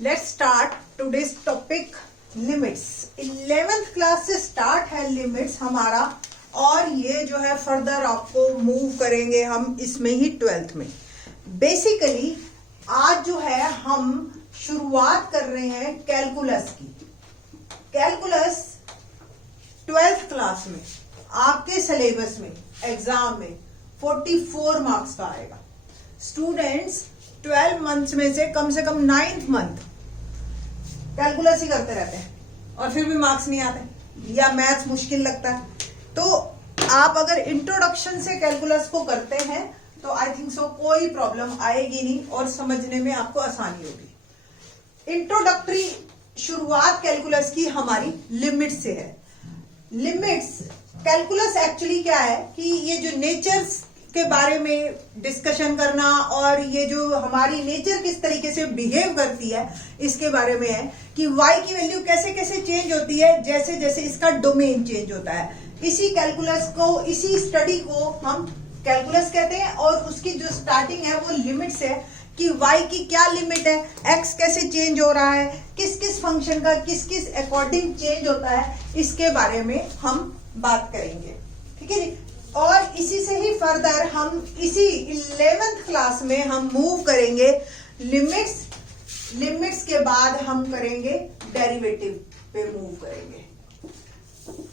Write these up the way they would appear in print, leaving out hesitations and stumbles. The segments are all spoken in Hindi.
Let's start today's topic limits. 11th class से स्टार्ट है लिमिट्स हमारा, और ये जो है फर्दर आपको मूव करेंगे हम इसमें ही 12th में। बेसिकली आज जो है हम शुरुआत कर रहे हैं कैलकुलस की। कैलकुलस 12th क्लास में आपके सिलेबस में एग्जाम में 44 मार्क्स का आएगा। स्टूडेंट्स 12 मंथ्स में से कम 9th मंथ कैलकुलस ही करते रहते हैं और फिर भी मार्क्स नहीं आते या मैथ्स मुश्किल लगता है। तो आप अगर इंट्रोडक्शन से कैलकुलस को करते हैं तो आई थिंक सो कोई प्रॉब्लम आएगी नहीं और समझने में आपको आसानी होगी। इंट्रोडक्टरी शुरुआत कैलकुलस की हमारी लिमिट से है। लिमिट्स कैलकुलस एक्चुअली क्या है कि ये जो नेचर्स के बारे में डिस्कशन करना और ये जो हमारी नेचर किस तरीके से बिहेव करती है इसके बारे में है कि y की वैल्यू कैसे कैसे चेंज होती है जैसे जैसे इसका डोमेन चेंज होता है। इसी कैलकुलस को, इसी स्टडी को हम कैलकुलस कहते हैं और उसकी जो स्टार्टिंग है वो लिमिट्स है कि y की क्या लिमिट है, x कैसे चेंज हो रहा है, किस किस फंक्शन का किस किस अकॉर्डिंग चेंज होता है, इसके बारे में हम बात करेंगे। ठीक है जी। और इसी से ही फर्दर हम इसी 11th क्लास में हम मूव करेंगे लिमिट्स। लिमिट्स के बाद हम करेंगे डेरिवेटिव पे मूव करेंगे।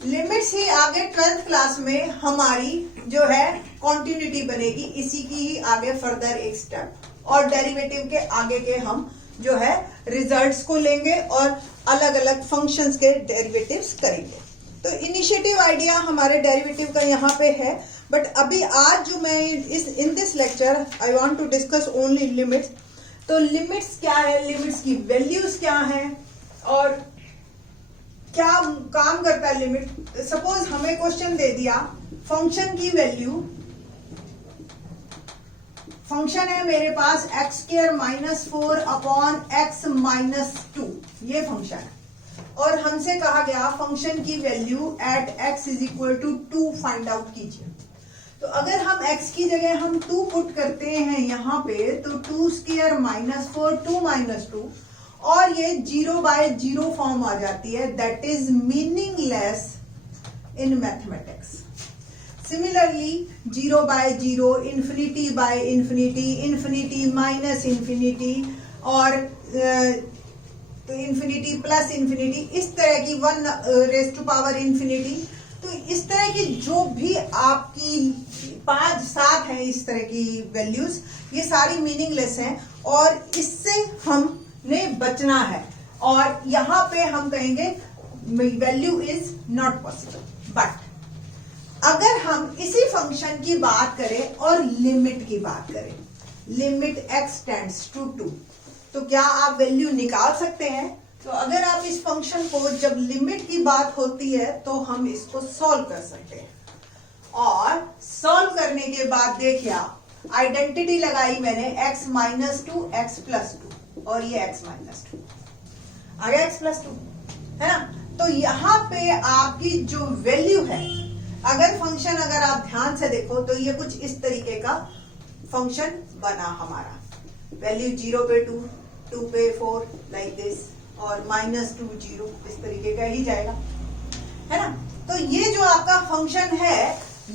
लिमिट्स ही आगे 12th क्लास में हमारी जो है कॉन्टिन्यूटी बनेगी, इसी की ही आगे फर्दर एक स्टेप। और डेरिवेटिव के आगे के हम जो है रिजल्ट्स को लेंगे और अलग अलग फंक्शंस के डेरिवेटिव्स करेंगे। तो इनिशिएटिव आइडिया हमारे डेरिवेटिव का यहाँ पे है, बट अभी आज जो मैं in this lecture I want to discuss only limits. तो लिमिट्स क्या है, लिमिट्स की वैल्यूज क्या है और क्या काम करता है लिमिट। सपोज हमें क्वेश्चन दे दिया फंक्शन की वैल्यू, फंक्शन है मेरे पास x² - 4 अपॉन x - 2, ये फंक्शन है और हमसे कहा गया फंक्शन की value at x = 2 find out कीजिए। तो अगर हम x की जगह हम 2 पुट करते हैं यहाँ पे तो 2² - 4 2 - 2 और ये 0/0 फॉर्म आ जाती है, that is meaningless in mathematics. Similarly 0/0, ∞/∞, ∞ minus ∞ और तो इन्फिनिटी प्लस इन्फिनिटी, इस तरह की 1⁻∞। तो इस तरह की जो भी आपकी 5-7 है इस तरह की वैल्यूज, ये सारी मीनिंगलेस हैं और इससे हमने बचना है। और यहाँ पे हम कहेंगे value is not possible. But अगर हम इसी फंक्शन की बात करें और लिमिट की बात करें, लिमिट x टेंड्स टू 2, तो क्या आप वैल्यू निकाल सकते हैं। तो अगर आप इस फंक्शन को जब लिमिट की बात होती है तो हम इसको सॉल्व कर सकते हैं। और सॉल्व करने के बाद देखिए आइडेंटिटी लगाई मैंने x - 2 x + 2 और ये x - 2 आ गया, x + 2 है ना। तो यहाँ पे आपकी जो वैल्यू है, अगर फंक्शन अगर आप ध्यान से देखो तो ये कुछ इस तरीके का फंक्शन बना हमारा। वैल्यू 0 पे 2, 2 पे 4 लाइक दिस और -2 0 इस तरीके का ही जाएगा, है ना। तो ये जो आपका फंक्शन है,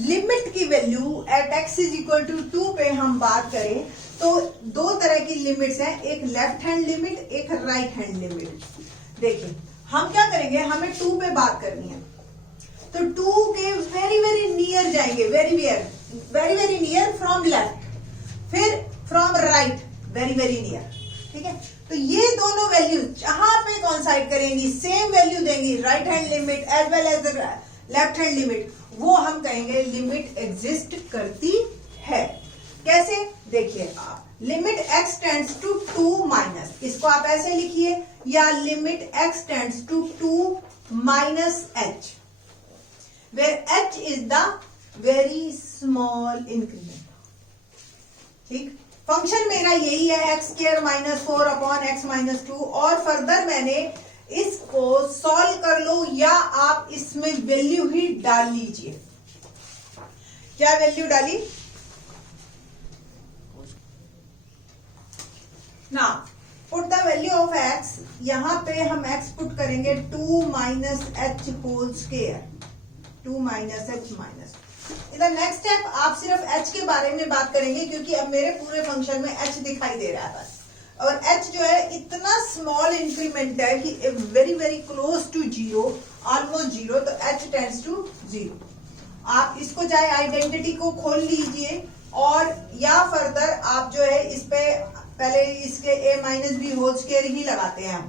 लिमिट की वैल्यू एट x = 2 पे हम बात करें तो दो तरह की लिमिट्स हैं, एक लेफ्ट हैंड लिमिट, एक राइट हैंड लिमिट। देखिए हम क्या करेंगे, हमें 2 पे बात करनी है तो 2 के वेरी वेरी नियर जाएंगे, very very near from left, फिर from right very very near. ठीक है, तो ये दोनों वैल्यू जहां पे कॉन्साइड करेंगी सेम वैल्यू देंगी, right hand limit as well as left hand limit, वो हम कहेंगे लिमिट एग्जिस्ट करती है। कैसे देखिए आप, limit x tends to 2 minus, इसको आप ऐसे लिखिए, या limit x tends to 2 - h, where h is the very small increment। ठीक, फंक्शन मेरा यही है x² - 4 अपॉन x - 2 और फर्दर मैंने इसको सॉल्व कर लो या आप इसमें वैल्यू ही डाल लीजिए। क्या वैल्यू डाली ना, put the value of x, यहाँ पे हम x पुट करेंगे 2 minus h whole square, 2 minus h minus. In the next step आप सिर्फ h के बारे में बात करेंगे, क्योंकि अब मेरे पूरे फंक्शन में h दिखाई दे रहा है बस, और h जो है इतना स्मॉल इंक्रीमेंट है कि very very close to zero, almost zero, तो h टेंड्स टू जीरो। आप इसको चाहे आइडेंटिटी को खोल लीजिए, और या फर्दर आप जो है इस पे पहले इसके a minus B whole square ही लगाते हैं हम,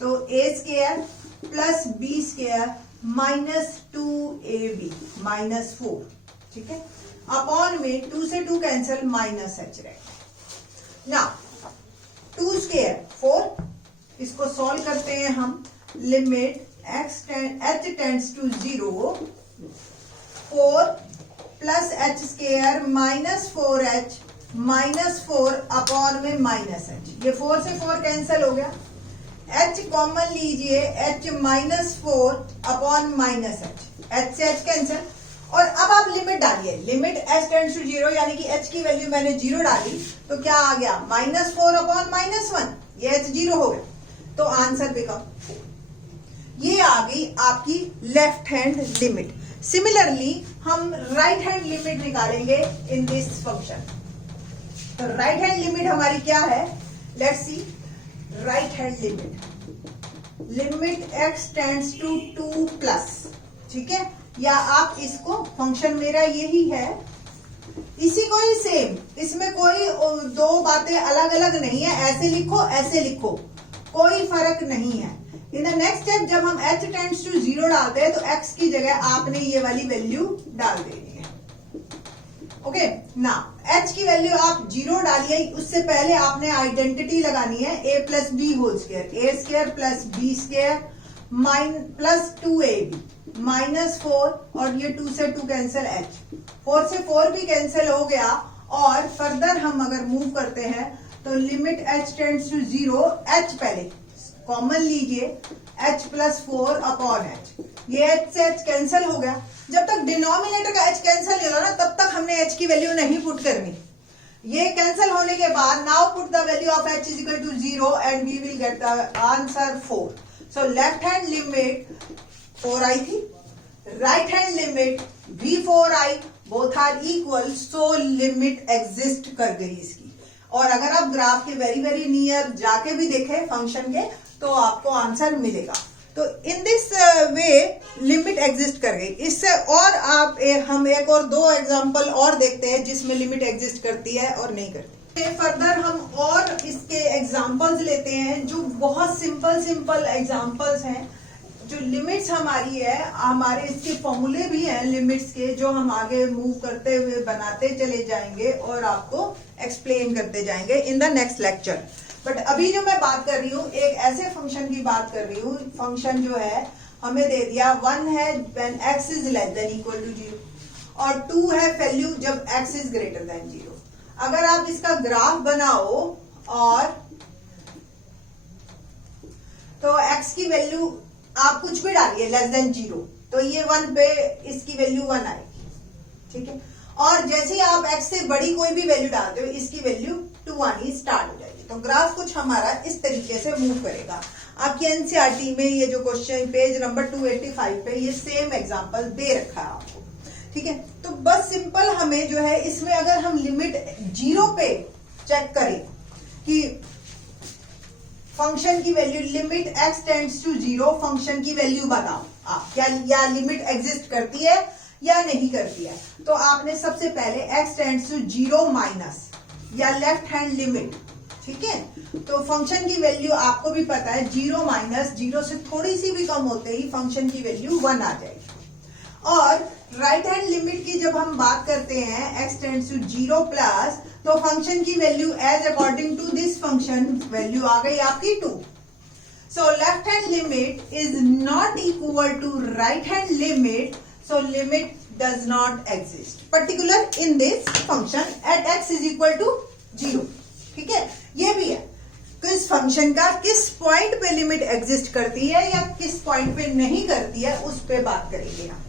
तो a square plus B square minus 2ab minus 4, ठीक है, अपॉन में 2 से 2 कैंसिल, माइनस h रहेगा। ना 2 स्क्वायर 4, इसको सॉल्व करते हैं हम, limit h tends to 0, 4 plus h square minus 4h minus 4 upon में माइनस h, ये 4 से 4 कैंसिल हो गया, h कॉमन लीजिए, h minus 4 upon minus h से h कैंसिल, और अब आप लिमिट डालिए, लिमिट h टेंड्स टू 0, यानी कि h की वैल्यू मैंने 0 डाली, तो क्या आ गया, माइनस 4 अपॉन माइनस 1, ये h 0 हो गया, तो आंसर बिकम, ये आ गई आपकी लेफ्ट हैंड लिमिट। सिमिलरली हम राइट हैंड लिमिट निकालेंगे इन दिस फंक्शन। तो राइट हैंड लिमिट हमारी क्या है, let's see, right hand limit, limit x tends to 2 plus, ठीक है, या आप इसको, फंक्शन मेरा यही है, इसी को ही सेम, इसमें कोई दो बातें अलग अलग नहीं है, ऐसे लिखो, कोई फर्क नहीं है। इन द नेक्स्ट स्टेप जब हम h टेंड्स टू 0 डालते हैं, तो x की जगह आपने ये वाली वैल्यू डाल देनी है। ओके ना, h की वैल्यू आप 0 डालिए, उससे पहले आपने आइडेंटिटी लगानी है a plus b whole square, a square plus B square plus 2ab minus 4, और ये 2 से 2 कैंसिल, h 4 से 4 भी कैंसिल हो गया, और फर्दर हम अगर मूव करते हैं तो limit h tends to 0, h पहले कॉमन लीजिए, h प्लस 4 अपॉन h, ये h से h कैंसिल हो गया। जब तक डिनोमिनेटर का h कैंसिल नहीं हो रहा ना, तब तक हमने h की वैल्यू नहीं पुट करनी। ये कैंसिल होने के बाद now put the value of h is equal to 0 and we will get the answer 4। So left hand limit 4i थी, right hand limit v4i, both are equal, so limit exist कर गई इसकी। और अगर आप ग्राफ के वेरी वेरी नियर जाके भी देखें फंक्शन के, तो आपको आंसर मिलेगा। तो in this way limit exist कर गई। इससे और हम एक और दो एग्जांपल और देखते हैं जिसमें लिमिट एग्जिस्ट करती है और नहीं करती। फर्दर हम और इसके एग्जांपल्स लेते हैं जो बहुत सिंपल एग्जांपल्स हैं। जो लिमिट्स हमारी है, हमारे इसके फॉर्मूले भी हैं लिमिट्स के, जो हम आगे मूव करते हुए बनाते चले जाएंगे और आपको एक्सप्लेन करते जाएंगे इन द नेक्स्ट लेक्चर। बट अभी जो मैं बात कर रही हूँ, एक ऐसे फंक्शन की बात कर रही हूँ, फंक्शन जो है हमें दे दिया 1 है when x is less than equal to 0 और 2 है वैल्यू जब x इज ग्रेटर देन 0। अगर आप इसका ग्राफ बनाओ और तो x की वैल्यू आप कुछ भी डालिए लेस देन 0, तो ये 1 पे इसकी वैल्यू 1 आएगी, ठीक है। और जैसे ही आप x से बड़ी कोई भी वैल्यू डालते हो, इसकी वैल्यू 2 आनी स्टार्ट हो जाएगी। तो ग्राफ कुछ हमारा इस तरीके से मूव करेगा। आपकी एनसीईआरटी में ये जो क्वेश्चन पेज नंबर 285 पे ये सेम एग्जांपल दे रखा है आपको, ठीक है। तो बस सिंपल हमें जो है इसमें अगर हम लिमिट 0 पे चेक करें कि फंक्शन की value, limit x tends to 0, function की वैल्यू बताओ आप, या लिमिट एग्जिस्ट करती है या नहीं करती है। तो आपने सबसे पहले x टेंड्स टू 0 माइनस या लेफ्ट हैंड लिमिट, ठीक है। तो फंक्शन की वैल्यू आपको भी पता है 0 माइनस 0 से थोड़ी सी भी कम होते ही फंक्शन की वैल्यू 1 आ जाएगी। और राइट हैंड लिमिट की जब हम बात करते हैं x टेंड्स टू 0 प्लस, तो फंक्शन की value as according to this function value आ गई आपकी 2। So left hand limit is not equal to right hand limit, so limit does not exist particular in this function at x is equal to 0, ठीक है। ये भी है किस फंक्शन का किस पॉइंट पे लिमिट एग्जिस्ट करती है या किस पॉइंट पे नहीं करती है, उस पे बात करेंगे हम।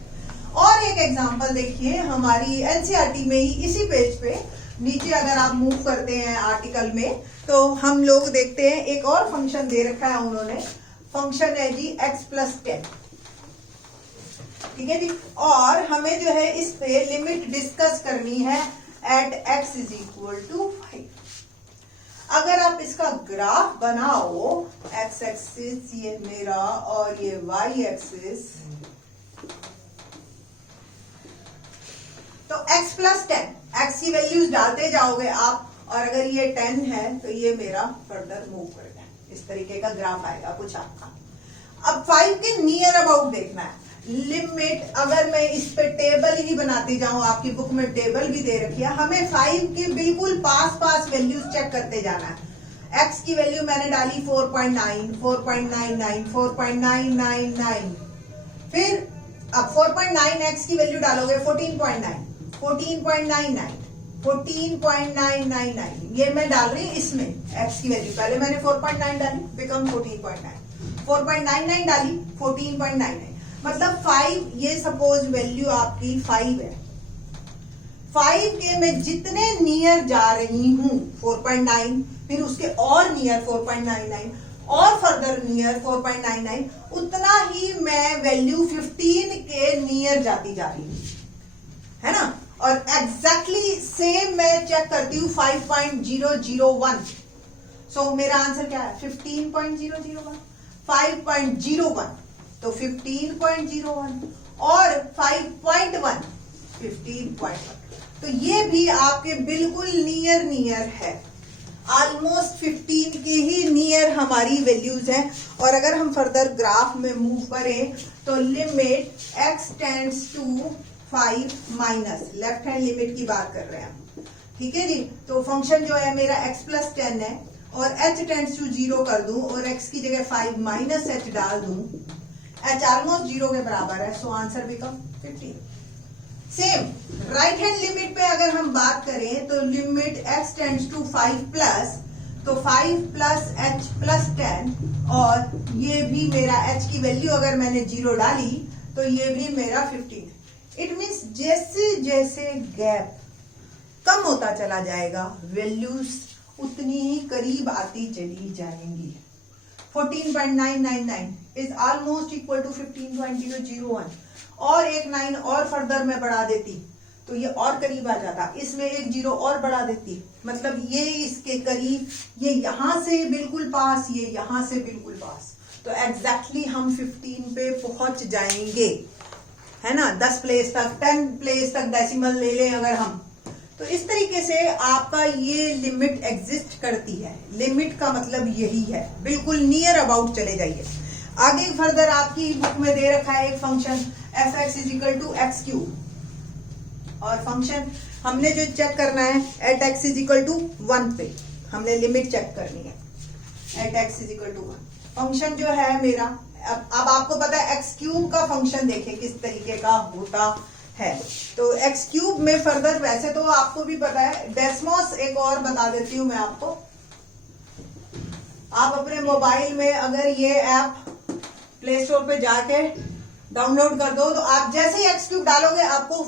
और एक एग्जांपल देखिए हमारी एनसीईआरटी में ही इसी पेज पे नीचे अगर आप मूव करते हैं आर्टिकल में तो हम लोग देखते हैं एक और फंक्शन दे रखा है उन्होंने, फंक्शन है जी x+10, ठीक है जी। और हमें जो है इस पे लिमिट डिस्कस करनी है एट x = 5। अगर आप इसका ग्राफ बनाओ, x एक्सिस ये मेरा और ये y एक्सिस, तो x+10, x की वैल्यूज डालते जाओगे आप, और अगर ये 10 है तो ये मेरा फर्दर मूव करेगा, इस तरीके का ग्राफ आएगा कुछ आपका। अब 5 के नियर अबाउट देखना है। लिमिट अगर मैं इस पे टेबल ही बनाती जाऊं, आपकी बुक में टेबल भी दे रखी है, हमें 5 के बिल्कुल पास पास वैल्यूज चेक करते जाना है। x की वैल्यू मैंने डाली 4.9, 4.99, 4.999, फिर अब 4.9 x की वैल्यू डालोगे 14.9, 14.99, 14.999, ये मैं डाल रही हूँ इसमें x की वैल्यू। पहले मैंने 4.9 डाली, बिकम 14.9, 4.99 डाली 14.99, मतलब 5, ये सपोज वैल्यू आपकी 5 है। 5 के मैं जितने नियर जा रही हूं 4.9, फिर उसके और नियर 4.99 और फर्दर नियर 4.99, उतना ही मैं वैल्यू 15 के नियर जाती जा रही हूं, है ना। और एग्जैक्टली सेम मैं चेक करती हूँ 5.001। सो मेरा आंसर क्या है 15.001, 5.01 तो 15.01 और 5.1 15.1, तो ये भी आपके बिल्कुल नियर है, ऑलमोस्ट 15 के ही नियर हमारी वैल्यूज हैं। और अगर हम फर्दर ग्राफ में मूव करें तो limit x tends to 5 minus, left hand limit की बात कर रहे हैं हम, ठीक है जी। तो फंक्शन जो है मेरा x+10 है और h टेंड्स टू 0 कर दूं और x की जगह 5 माइनस h डाल दूं, h ऑलमोस्ट 0 के बराबर है, so answer become 15। Same right hand limit पे अगर हम बात करें तो limit x tends to 5 plus, तो 5 प्लस h+10, और ये भी मेरा h की वैल्यू अगर मैंने 0 डाली तो ये भी मेरा 15। इट मीन्स जैसे जैसे गैप कम होता चला जाएगा वैल्यूज उतनी ही करीब आती चली जाएंगी। 14.999 इज ऑलमोस्ट इक्वल टू 15.001, और एक 9 और फर्दर में बढ़ा देती तो ये और करीब आ जाता, इसमें एक 0 और बढ़ा देती, मतलब ये इसके करीब, ये यहां से बिल्कुल पास, ये यहां से बिल्कुल पास, तो एग्जैक्टली हम 15 पे पहुंच जाएंगे, है ना। 10 प्लेस तक, 10 प्लेस तक डेसिमल ले लें अगर हम, तो इस तरीके से आपका ये लिमिट एग्जिस्ट करती है। लिमिट का मतलब यही है, बिल्कुल नियर अबाउट चले जाइए। आगे फर्दर आपकी बुक में दे रखा है एक फंक्शन f(x = x³), और फंक्शन हमने जो चेक करना है एट x = 1 पे हमने लिमिट चेक करनी है एट x = 1। फंक्शन जो है मेरा, अब आपको पता है x³ का फंक्शन देखें किस तरीके का होता है। तो x³ में फर्दर, वैसे तो आपको भी पता है, डेस्मोस एक और बता देती हूं मैं आपको। आप अपने मोबाइल में अगर ये ऐप प्ले स्टोर पे जाके डाउनलोड कर दो तो आप जैसे ही x³ डालोगे आपको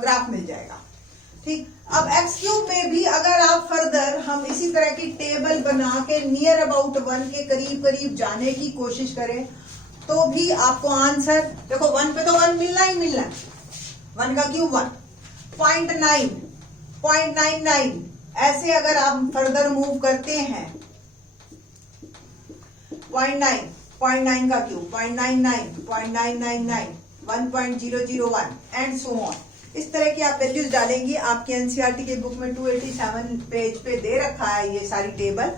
ग्राफ मिल जाएगा, ठीक। अब x³ में भी अगर आप फर्दर हम इसी तरह की टेबल बना के नियर अबाउट 1 के करीब करीब जाने की कोशिश करें तो भी आपको आंसर, देखो 1 पे तो 1 मिलना ही मिलना है, 1 का क्यूब 1, 0.9, 0.99, ऐसे अगर आप फर्दर मूव करते हैं 0.9, 0.9 का क्यूब 0.99, 0.999, 1.001 एंड सो ऑन, इस तरह की आप वैल्यूज डालेंगी। आपकी एनसीईआरटी के बुक में 287 पेज पे दे रखा है ये सारी टेबल,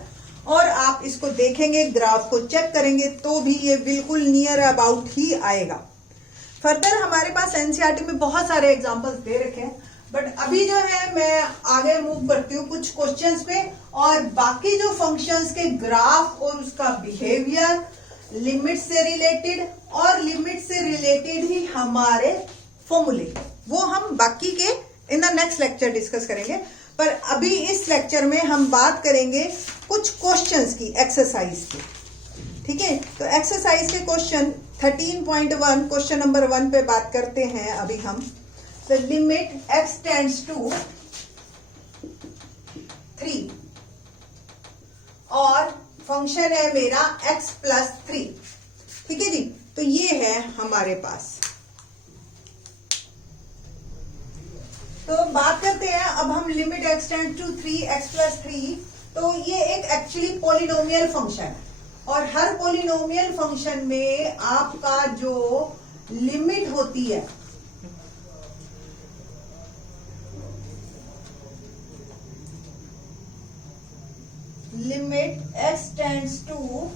और आप इसको देखेंगे, ग्राफ को चेक करेंगे तो भी ये बिल्कुल नियर अबाउट ही आएगा। फर्दर हमारे पास एनसीईआरटी में बहुत सारे एग्जांपल्स दे रखे हैं, बट अभी जो है मैं आगे मूव करती हूँ कुछ क्वेश्चंस पे, और बाकी जो फंक्शंस के ग्राफ और उसका बिहेवियर, लिमिट से रिलेटेड और लिमिट से रिलेटेड ही हमारे फॉर्मूले, वो हम बाकी के इन द नेक्स्ट लेक्चर डिस्कस करेंगे। पर अभी इस लेक्चर में हम बात करेंगे कुछ क्वेश्चंस की, एक्सरसाइज की, ठीक है। तो एक्सरसाइज के क्वेश्चन 13.1 क्वेश्चन नंबर 1 पे बात करते हैं अभी हम। The limit x tends to 3 और फंक्शन है मेरा x+3। ठीक है जी, तो ये है हमारे पास। तो बात करते हैं अब हम limit x tend to 3 x+3। तो ये एक एक्चुअली पॉलिनोमियल फंक्शन है और हर पॉलिनोमियल फंक्शन में आपका जो लिमिट होती है लिमिट x टेंड्स टू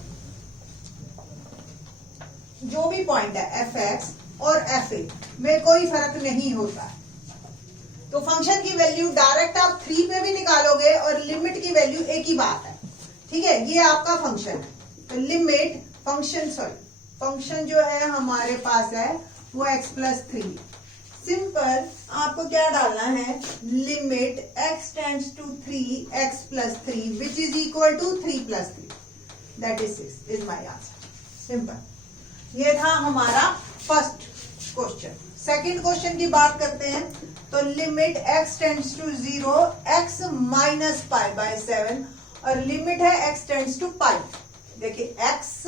जो भी पॉइंट है fx और fa में कोई फर्क नहीं होता। तो फंक्शन की वैल्यू डायरेक्ट आप 3 पे भी निकालोगे और लिमिट की वैल्यू एक ही बात है। ठीक है, ये आपका फंक्शन है। तो लिमिट फंक्शन जो है हमारे पास है वो x+3। सिंपल आपको क्या डालना है, limit x tends to 3 x+3 which is equal to 3+3 that is 6 is my answer. Simple. ये था हमारा फर्स्ट क्वेश्चन। सेकंड क्वेश्चन की बात करते हैं। तो limit x tends to 0 x minus pi by 7 और लिमिट है x टेंड्स टू पाई। देखिए x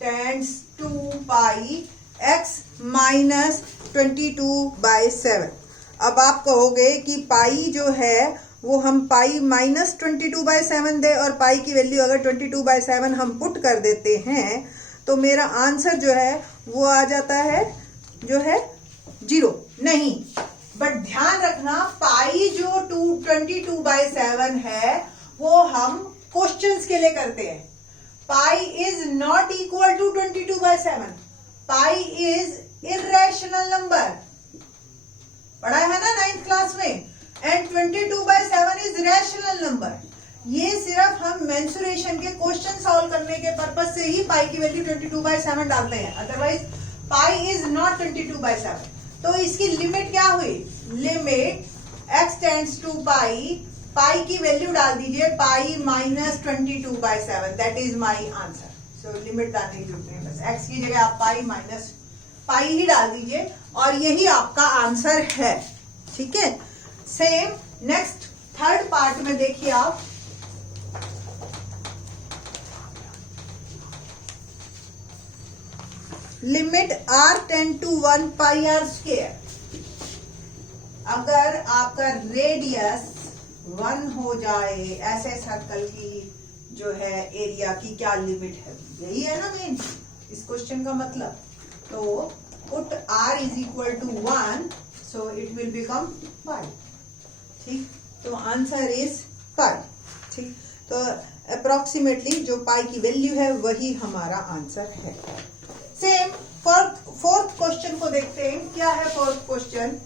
tends to pi x minus 22/7। अब आप कहोगे कि पाई जो है वो हम पाई माइनस 22/7 दे और पाई की वैल्यू अगर 22/7 हम पुट कर देते हैं तो मेरा आंसर जो है वो आ जाता है जो है 0 नहीं। बट ध्यान रखना पाई जो 22/7 है वो हम क्वेश्चंस के लिए करते हैं। Pi is not equal to 22/7। Pi is irrational number, पढ़ा है ना 9th क्लास में। And 22/7 is rational number. ये सिर्फ हम मेंसुरेशन के क्वेश्चन सॉल्व करने के पर्पज से ही पाई की वैल्यू 22/7 डालते हैं, अदरवाइज पाई इज नॉट 22/7। तो इसकी लिमिट क्या हुई, लिमिट x टेंड्स टू पाई, पाई की वैल्यू डाल दीजिए pi minus 22/7 that is my answer. So limit डालने की जरूरत है, बस x की जगह आप पाई माइनस पाई ही डाल दीजिए और यही आपका आंसर है। ठीक है, सेम नेक्स्ट थर्ड पार्ट में देखिए आप। Limit r tend to 1 pi r square. अगर आपका रेडियस 1 हो जाए ऐसे सर्कल की जो है एरिया की क्या लिमिट है, यही है ना मेन इस क्वेश्चन का मतलब। तो put r is equal to 1 so it will become pi. ठीक, तो आंसर इज पाई। ठीक, तो अप्रोक्सीमेटली जो पाई की वैल्यू है वही हमारा आंसर है। सेम फोर्थ क्वेश्चन को देखते हैं। क्या है fourth question,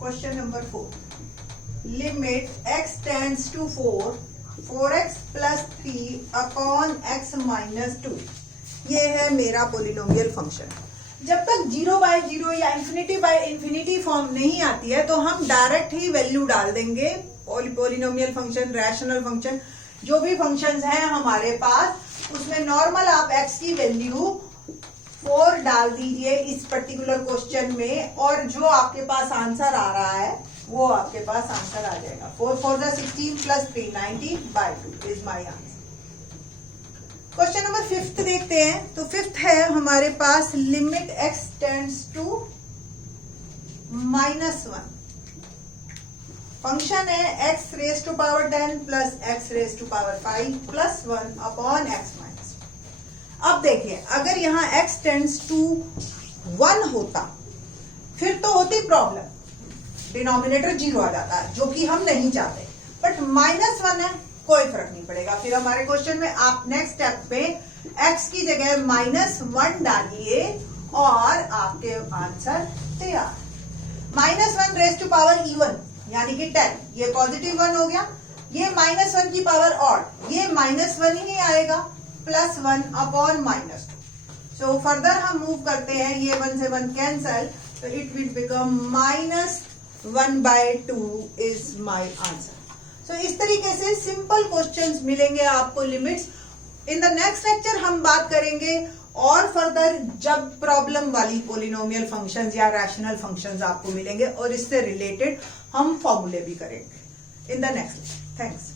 question number 4। Limit x tends to 4x plus 3 upon x minus 2। ये है मेरा पोलिनोमियल फंक्शन। जब तक 0/0 या इंफिनिटी फॉर्म नहीं आती है तो हम डायरेक्ट ही वैल्यू डाल देंगे। पोलिनोमियल फंक्शन, रैशनल फंक्शन, जो भी फंक्शंस हैं हमारे पास उसमें नॉर्मल आप x की वैल्यू 4 डाल दीजिए इस पर्टिकुलर क्वेश्चन में और जो आपके पास आंसर आ रहा है वो आपके पास आंसर आ जाएगा। 4 4 16 plus 3 19/2 is my answer. Question number 5 देखते हैं। तो 5 है हमारे पास limit x tends to -1। Function है x raise to power 10 plus x raise to power 5 plus 1 upon x minus. अब देखिए अगर यहाँ x टेंड्स टू 1 होता फिर तो होती प्रॉब्लम, डिनोमिनेटर 0 आ जाता जो कि हम नहीं चाहते। बट -1 है, कोई फर्क नहीं पड़ेगा। फिर हमारे क्वेश्चन में आप नेक्स्ट स्टेप पे x की जगह -1 डालिए और आपके आंसर तैयार। -1 रेज टू पावर इवन यानी कि 10, ये पॉजिटिव 1 हो गया। ये -1 की पावर ऑड, ये -1 ही आएगा प्लस 1 अपॉन -2। सो फर्दर हम मूव करते हैं, ये 1 से 1 कैंसल, तो it will become -1/2 is my answer. So इस तरीके से सिंपल क्वेश्चंस मिलेंगे आपको limits. In the next lecture हम बात करेंगे और फर्दर जब प्रॉब्लम वाली पोलिनोमियल फंक्शंस या रैशनल फंक्शंस आपको मिलेंगे और इससे रिलेटेड हम फॉर्मूले भी करेंगे इन द नेक्स्ट। थैंक्स।